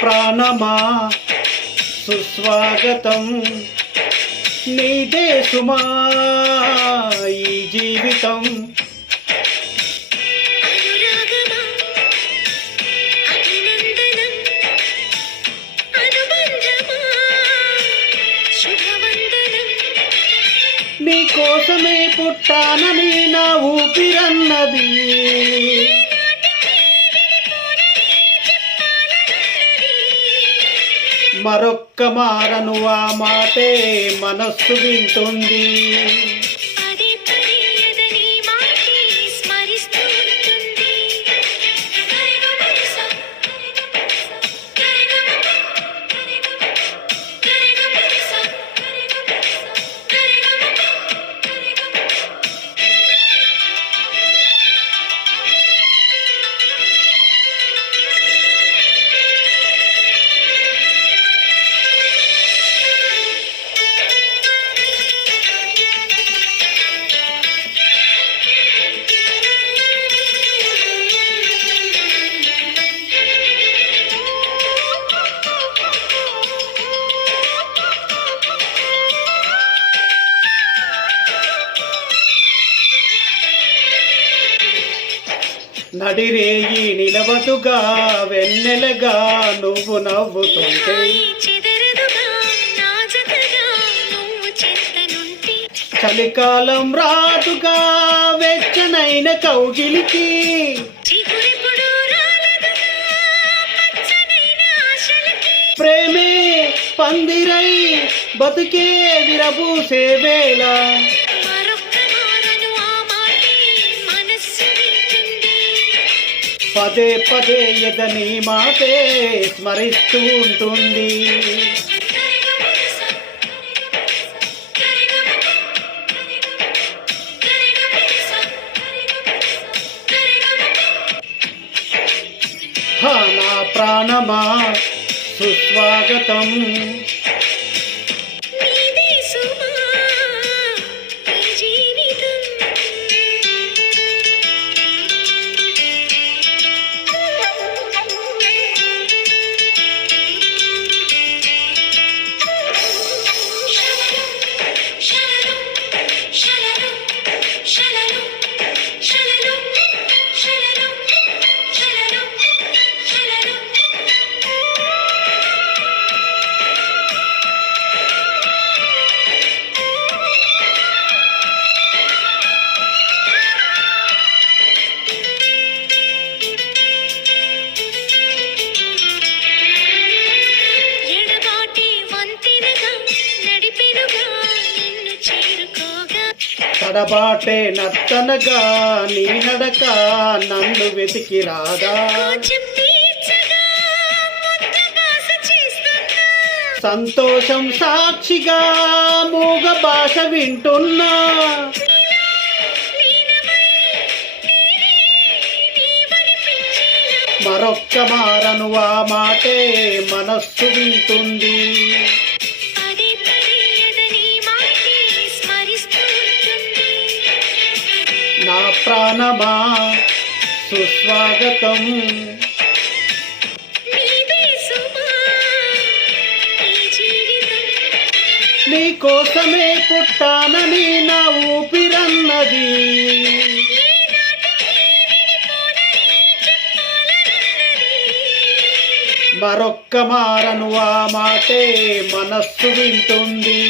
ప్రాణమా సుస్వాగతం, నీదే సుమా ఈ జీవితం. నీ కోసమే పుట్టానని నా ఊపిరన్నది, మరొక్క మారను ఆ మాటే మనస్సు వింటుంది. నడిరేయి నిలవదుగా వెన్నెలగా నువ్వు నవ్వుతుంటే, చలికాలం రాదుగా వెచ్చనైన కౌగిలికి, ప్రేమే పందిరై బతుకే విరబూసే వేళ, పదే పదే ఎదని మాటే స్మరిస్తూ ఉంటుంది. నా ప్రాణమా సుస్వాగతం, తడబాటే నర్తనగా నీ నడక నన్ను వెతికి రాదా, సంతోషం సాక్షిగా మూగ భాష వింటున్నా, మరొక్క మారను ఆ మాటే మనస్సు వింటుంది. నా ప్రాణమా సుస్వాగతం, నీ కోసమే పుట్టానని నా ఊపిరన్నది, మరొక్క మారను ఆ మాటే మనస్సు వింటుంది.